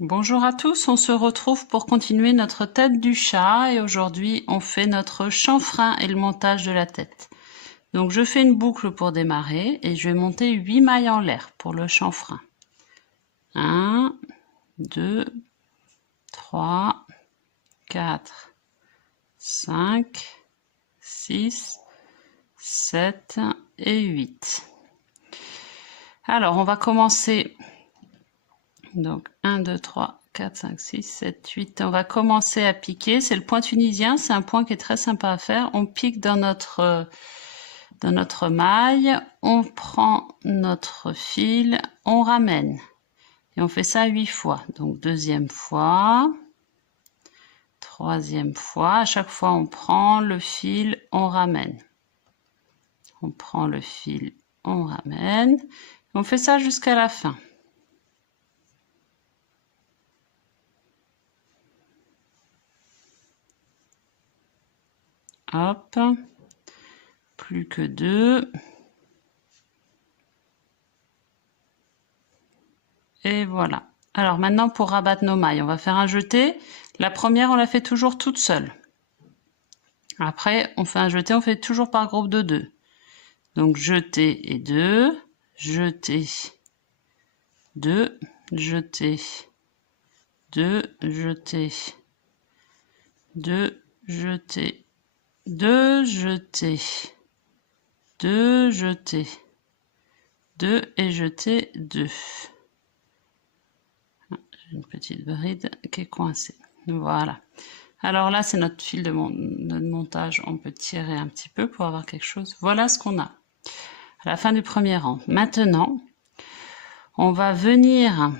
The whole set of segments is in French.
Bonjour à tous, on se retrouve pour continuer notre tête du chat et aujourd'hui on fait notre chanfrein et le montage de la tête. Donc je fais une boucle pour démarrer et je vais monter 8 mailles en l'air pour le chanfrein. 1, 2, 3, 4, 5, 6, 7 et 8. Alors on va commencer, donc 1, 2, 3, 4, 5, 6, 7, 8. On va commencer à piquer. C'est le point tunisien. C'est un point qui est très sympa à faire. On pique dans notre maille. On prend notre fil. On ramène. Et on fait ça 8 fois. Donc, deuxième fois. Troisième fois. À chaque fois, on prend le fil. On ramène. On prend le fil. On ramène. On fait ça jusqu'à la fin. Hop, plus que 2. Et voilà. Alors maintenant pour rabattre nos mailles, on va faire un jeté. La première, on la fait toujours toute seule. Après, on fait un jeté, on fait toujours par groupe de 2. Donc jeté et 2, jeté, 2, jeté, 2, jeté, 2, jeté, 2, jeté, 2, jeté, 2 et jeté 2. J'ai une petite bride qui est coincée. Voilà. Alors là, c'est notre fil de montage. On peut tirer un petit peu pour avoir quelque chose. Voilà ce qu'on a à la fin du premier rang. Maintenant, on va venir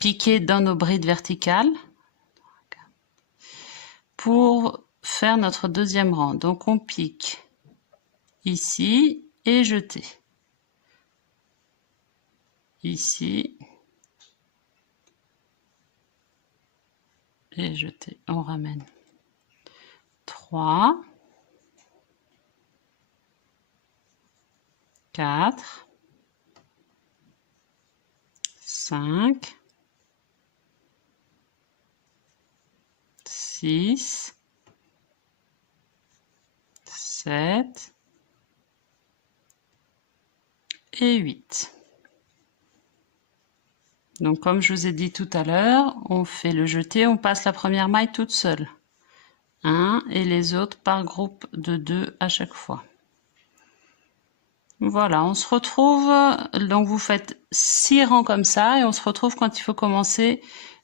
piquer dans nos brides verticales pour faire notre deuxième rang. Donc on pique ici et jeter. Ici et jeter. On ramène. 3, 4, 5, 6, 7 et 8. Donc comme je vous ai dit tout à l'heure, on fait le jeté, on passe la première maille toute seule. 1 et les autres par groupe de 2 à chaque fois. Voilà, on se retrouve, donc vous faites 6 rangs comme ça et on se retrouve quand il faut commencer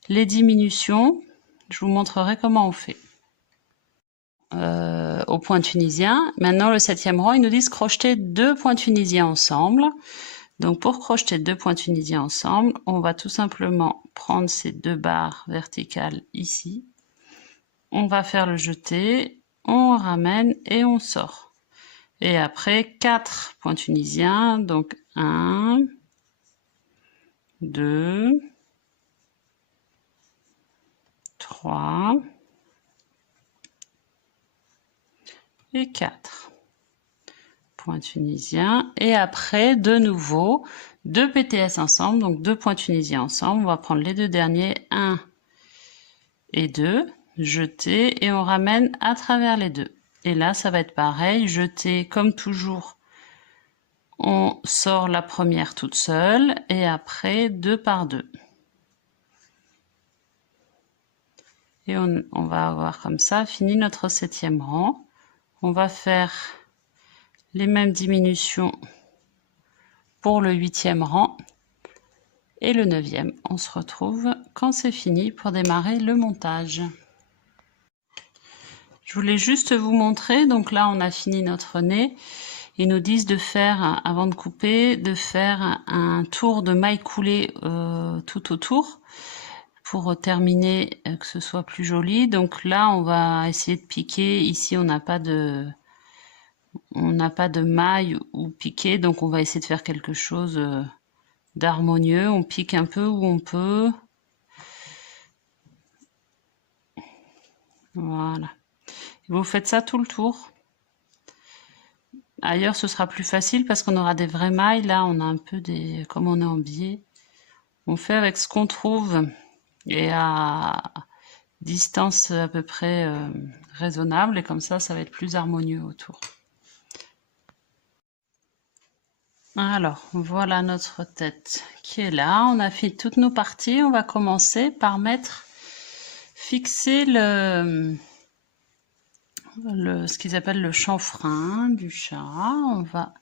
les diminutions. Je vous montrerai comment on fait. Au point tunisien. Maintenant, le 7e rang, ils nous disent crocheter 2 points tunisiens ensemble. Donc, pour crocheter 2 points tunisiens ensemble, on va tout simplement prendre ces 2 barres verticales ici. On va faire le jeté, on ramène et on sort. Et après, 4 points tunisiens. Donc, 1, 2, 3 et 4. Points tunisiens. Et après, de nouveau, 2 PTS ensemble, donc 2 points tunisiens ensemble. On va prendre les deux derniers, 1 et 2, jeter, et on ramène à travers les deux. Et là, ça va être pareil, jeter comme toujours. On sort la première toute seule, et après, 2 par 2. Et on va avoir comme ça fini notre 7e rang. On va faire les mêmes diminutions pour le 8e rang et le 9e. On se retrouve quand c'est fini pour démarrer le montage. Je voulais juste vous montrer, donc là on a fini notre nez. Ils nous disent de faire, avant de couper, de faire un tour de maille coulée tout autour pour terminer, que ce soit plus joli. Donc là on va essayer de piquer. Ici on n'a pas de maille ou piqué, donc on va essayer de faire quelque chose d'harmonieux. On pique un peu où on peut. Voilà. Vous faites ça tout le tour. Ailleurs, ce sera plus facile parce qu'on aura des vraies mailles. Là, on a un peu des... Comme on est en biais, On fait avec ce qu'on trouve et à distance à peu près raisonnable, et comme ça va être plus harmonieux autour. Alors, voilà notre tête qui est là. On a fait toutes nos parties. On va commencer par fixer ce qu'ils appellent le chanfrein du chat. On va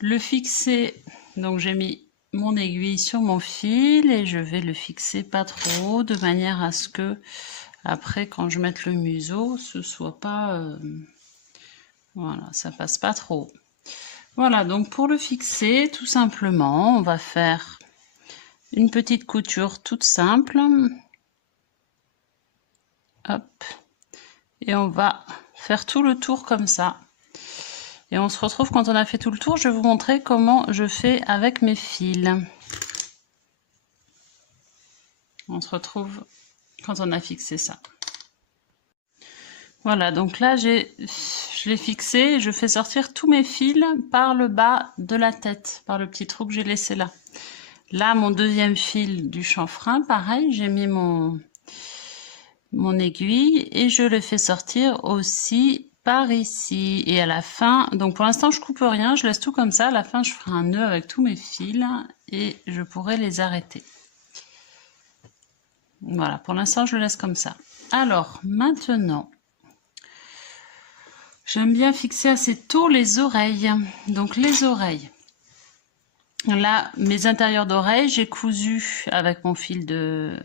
le fixer. Donc, j'ai mis mon aiguille sur mon fil et je vais le fixer pas trop, de manière à ce que après, quand je mette le museau, ce soit pas... voilà, ça passe pas trop. Voilà, donc pour le fixer, tout simplement, on va faire une petite couture toute simple. Hop. Et on va faire tout le tour comme ça. Et on se retrouve quand on a fait tout le tour. Je vais vous montrer comment je fais avec mes fils. On se retrouve quand on a fixé ça. Voilà, donc là, je l'ai fixé et je fais sortir tous mes fils par le bas de la tête, par le petit trou que j'ai laissé là. Là, mon deuxième fil du chanfrein, pareil, j'ai mis mon aiguille et je le fais sortir aussi par ici. Et à la fin, donc pour l'instant, je coupe rien, je laisse tout comme ça. À la fin, je ferai un nœud avec tous mes fils et je pourrai les arrêter. Voilà, pour l'instant, je le laisse comme ça. Alors, maintenant... j'aime bien fixer assez tôt les oreilles. Donc les oreilles. Là, mes intérieurs d'oreilles, j'ai cousu avec mon fil de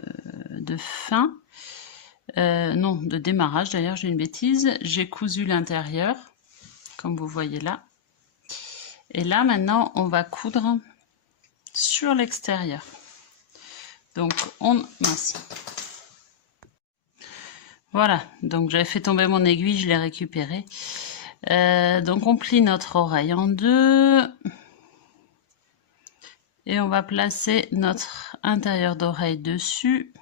fin. Non, de démarrage d'ailleurs, j'ai une bêtise. J'ai cousu l'intérieur, comme vous voyez là. Et là, maintenant, on va coudre sur l'extérieur. Donc, mince. Voilà, donc j'avais fait tomber mon aiguille, je l'ai récupérée. Donc on plie notre oreille en deux. Et on va placer notre intérieur d'oreille dessus.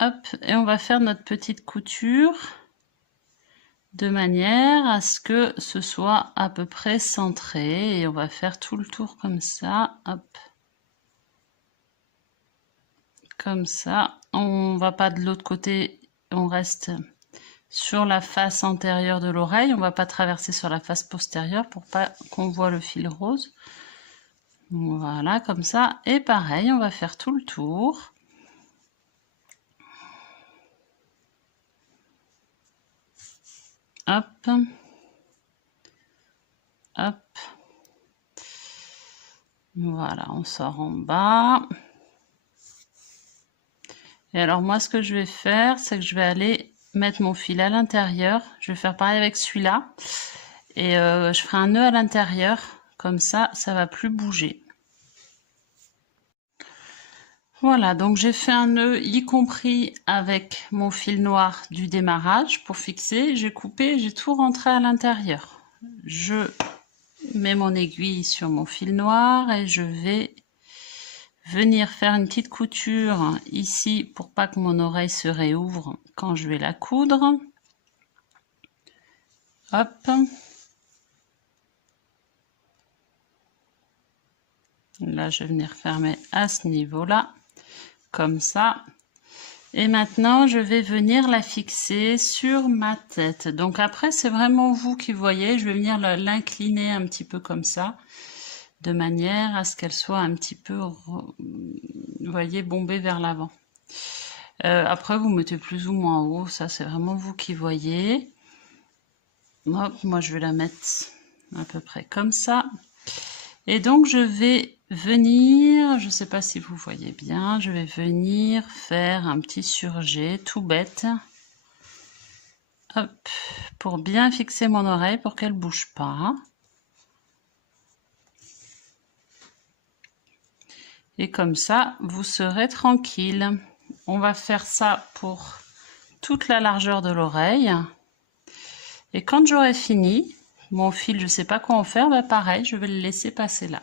Hop, et on va faire notre petite couture de manière à ce que ce soit à peu près centré. Et on va faire tout le tour comme ça. Hop. Comme ça. On va pas de l'autre côté, on reste sur la face antérieure de l'oreille. On va pas traverser sur la face postérieure pour pas qu'on voit le fil rose. Voilà, comme ça. Et pareil, on va faire tout le tour. Hop. Hop. Voilà, on sort en bas. Et alors moi, ce que je vais faire, c'est que je vais aller mettre mon fil à l'intérieur. Je vais faire pareil avec celui-là. Et je ferai un nœud à l'intérieur. Comme ça, ça va plus bouger. Voilà, donc j'ai fait un nœud, y compris avec mon fil noir du démarrage pour fixer. J'ai coupé, j'ai tout rentré à l'intérieur. Je mets mon aiguille sur mon fil noir et je vais venir faire une petite couture ici pour pas que mon oreille se réouvre quand je vais la coudre. Hop. Là, je vais venir fermer à ce niveau-là, comme ça. Et maintenant, je vais venir la fixer sur ma tête. Donc après, c'est vraiment vous qui voyez. Je vais venir l'incliner un petit peu comme ça, de manière à ce qu'elle soit un petit peu, vous voyez, bombée vers l'avant. Après, vous mettez plus ou moins haut. Ça, c'est vraiment vous qui voyez. Hop, moi, je vais la mettre à peu près comme ça. Et donc, je vais venir, je ne sais pas si vous voyez bien, je vais venir faire un petit surjet tout bête. Hop, pour bien fixer mon oreille, pour qu'elle ne bouge pas. Et comme ça, vous serez tranquille. On va faire ça pour toute la largeur de l'oreille. Et quand j'aurai fini, mon fil, je ne sais pas quoi en faire, bah pareil, je vais le laisser passer là.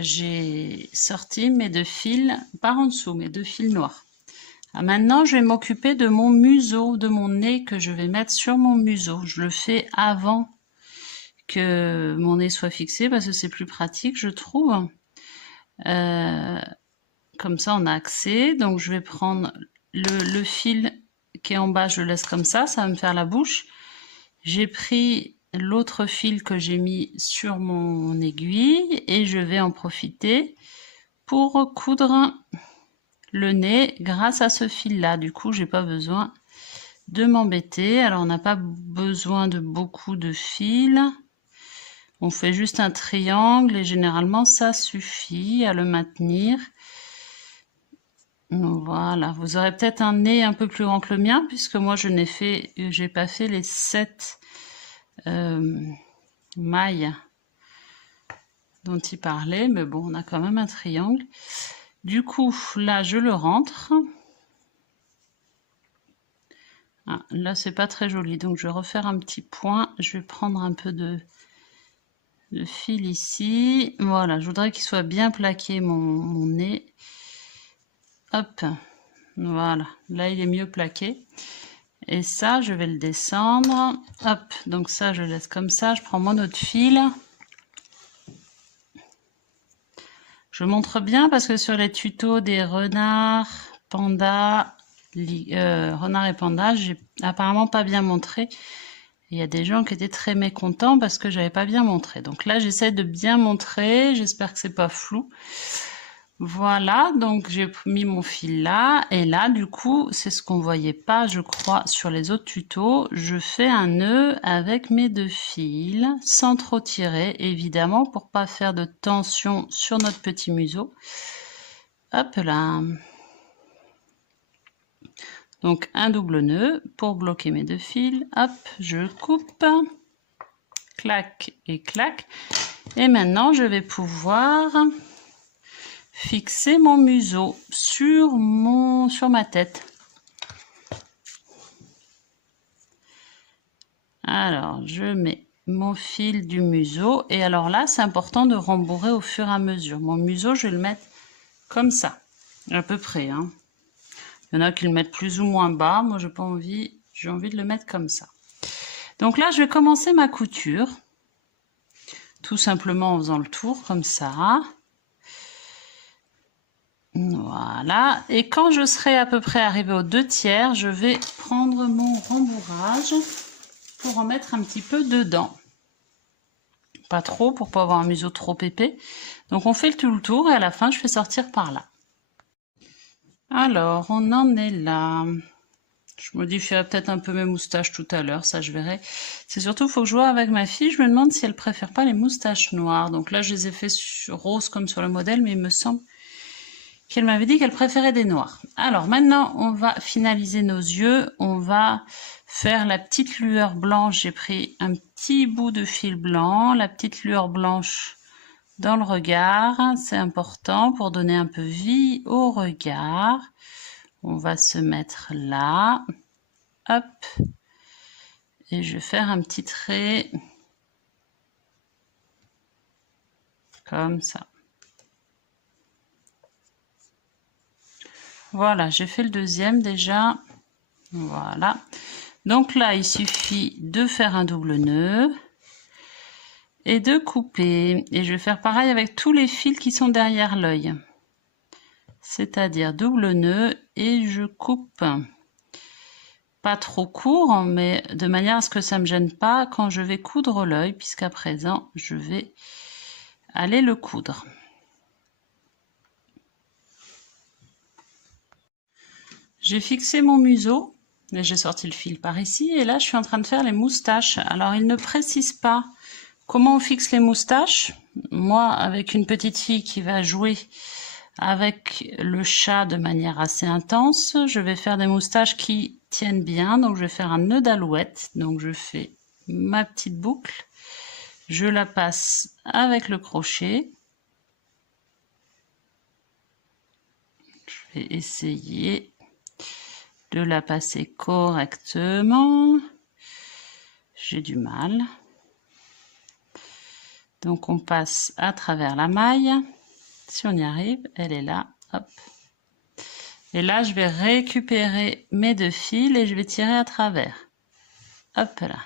J'ai sorti mes deux fils par en dessous, mes deux fils noirs. Alors maintenant, je vais m'occuper de mon museau, de mon nez que je vais mettre sur mon museau. Je le fais avant que mon nez soit fixé parce que c'est plus pratique, je trouve. Comme ça, on a accès. Donc, je vais prendre le fil qui est en bas, je le laisse comme ça va me faire la bouche. J'ai pris l'autre fil que j'ai mis sur mon aiguille et je vais en profiter pour coudre le nez grâce à ce fil là. Du coup, j'ai pas besoin de m'embêter. Alors, on n'a pas besoin de beaucoup de fils. On fait juste un triangle et généralement ça suffit à le maintenir. Voilà, vous aurez peut-être un nez un peu plus grand que le mien puisque moi j'ai pas fait les 7 mailles dont il parlait, mais bon, on a quand même un triangle. Du coup, là, je le rentre. Ah, là, c'est pas très joli, donc je vais refaire un petit point. Je vais prendre un peu de fil ici. Voilà, je voudrais qu'il soit bien plaqué mon nez. Hop, voilà, là, il est mieux plaqué. Et ça, je vais le descendre. Hop, donc ça, je laisse comme ça. Je prends mon autre fil. Je montre bien parce que sur les tutos des renards, pandas, renards et pandas, j'ai apparemment pas bien montré. Il y a des gens qui étaient très mécontents parce que j'avais pas bien montré. Donc là, j'essaie de bien montrer. J'espère que c'est pas flou. Voilà, donc j'ai mis mon fil là. Et là, du coup, c'est ce qu'on voyait pas, je crois, sur les autres tutos. Je fais un nœud avec mes 2 fils, sans trop tirer, évidemment, pour pas faire de tension sur notre petit museau. Hop là. Donc, un double nœud pour bloquer mes 2 fils. Hop, je coupe. Clac et clac. Et maintenant, je vais pouvoir fixer mon museau sur ma tête. Alors, je mets mon fil du museau. Et alors là, c'est important de rembourrer au fur et à mesure. Mon museau, je vais le mettre comme ça, à peu près. Hein. Il y en a qui le mettent plus ou moins bas. Moi, j'ai envie de le mettre comme ça. Donc là, je vais commencer ma couture. Tout simplement en faisant le tour, comme ça. Voilà. Et quand je serai à peu près arrivée aux 2/3, je vais prendre mon rembourrage pour en mettre un petit peu dedans. Pas trop, pour pas avoir un museau trop épais. Donc on fait tout le tour et à la fin, je fais sortir par là. Alors, on en est là. Je modifierai peut-être un peu mes moustaches tout à l'heure, ça je verrai. C'est surtout, il faut que je vois avec ma fille, je me demande si elle préfère pas les moustaches noires. Donc là, je les ai fait rose comme sur le modèle, mais il me semble qu'elle m'avait dit qu'elle préférait des noirs. Alors maintenant, on va finaliser nos yeux. On va faire la petite lueur blanche. J'ai pris un petit bout de fil blanc, la petite lueur blanche dans le regard. C'est important pour donner un peu vie au regard. On va se mettre là. Hop. Et je vais faire un petit trait comme ça. Voilà, j'ai fait le deuxième déjà. Voilà. Donc là, il suffit de faire un double nœud et de couper. Et je vais faire pareil avec tous les fils qui sont derrière l'œil. C'est-à-dire double nœud et je coupe. Pas trop court, mais de manière à ce que ça ne me gêne pas quand je vais coudre l'œil, puisqu'à présent, je vais aller le coudre. J'ai fixé mon museau, et j'ai sorti le fil par ici, et là je suis en train de faire les moustaches. Alors il ne précise pas comment on fixe les moustaches. Moi, avec une petite fille qui va jouer avec le chat de manière assez intense, je vais faire des moustaches qui tiennent bien. Donc je vais faire un nœud d'alouette. Donc je fais ma petite boucle, je la passe avec le crochet. Je vais essayer de la passer correctement. J'ai du mal. Donc on passe à travers la maille. Si on y arrive, elle est là. Hop. Et là, je vais récupérer mes 2 fils et je vais tirer à travers. Hop là.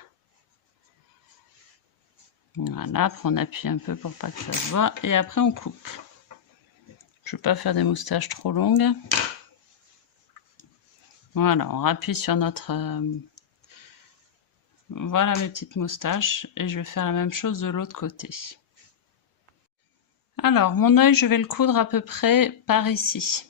Voilà, après on appuie un peu pour pas que ça se voit. Et après on coupe. Je ne veux pas faire des moustaches trop longues. Voilà, on appuie sur notre... Voilà mes petites moustaches. Et je vais faire la même chose de l'autre côté. Alors, mon œil, je vais le coudre à peu près par ici.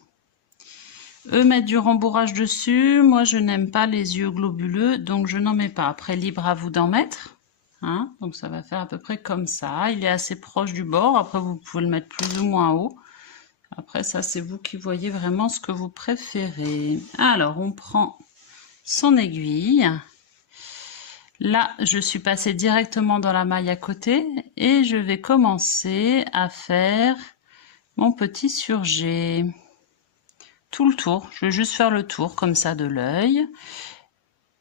Eux mettent du rembourrage dessus. Moi, je n'aime pas les yeux globuleux, donc je n'en mets pas. Après, libre à vous d'en mettre. Hein, donc ça va faire à peu près comme ça. Il est assez proche du bord. Après, vous pouvez le mettre plus ou moins haut. Après, ça, c'est vous qui voyez vraiment ce que vous préférez. Alors, on prend son aiguille. Là, je suis passée directement dans la maille à côté et je vais commencer à faire mon petit surjet. Tout le tour. Je vais juste faire le tour comme ça de l'œil.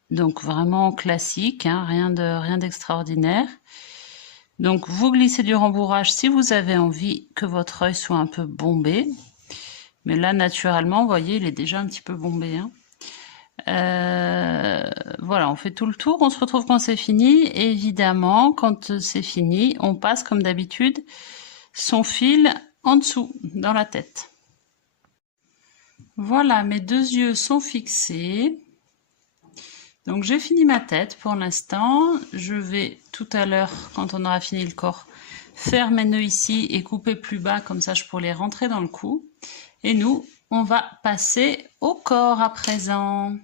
Donc, vraiment classique, hein, rien d'extraordinaire. Donc, vous glissez du rembourrage si vous avez envie que votre œil soit un peu bombé. Mais là, naturellement, vous voyez, il est déjà un petit peu bombé. Hein. Voilà, on fait tout le tour. On se retrouve quand c'est fini. Et évidemment, quand c'est fini, on passe, comme d'habitude, son fil en dessous, dans la tête. Voilà, mes deux yeux sont fixés. Donc, j'ai fini ma tête pour l'instant. Je vais tout à l'heure, quand on aura fini le corps, faire mes nœuds ici et couper plus bas, comme ça je pourrai les rentrer dans le cou. Et nous, on va passer au corps à présent.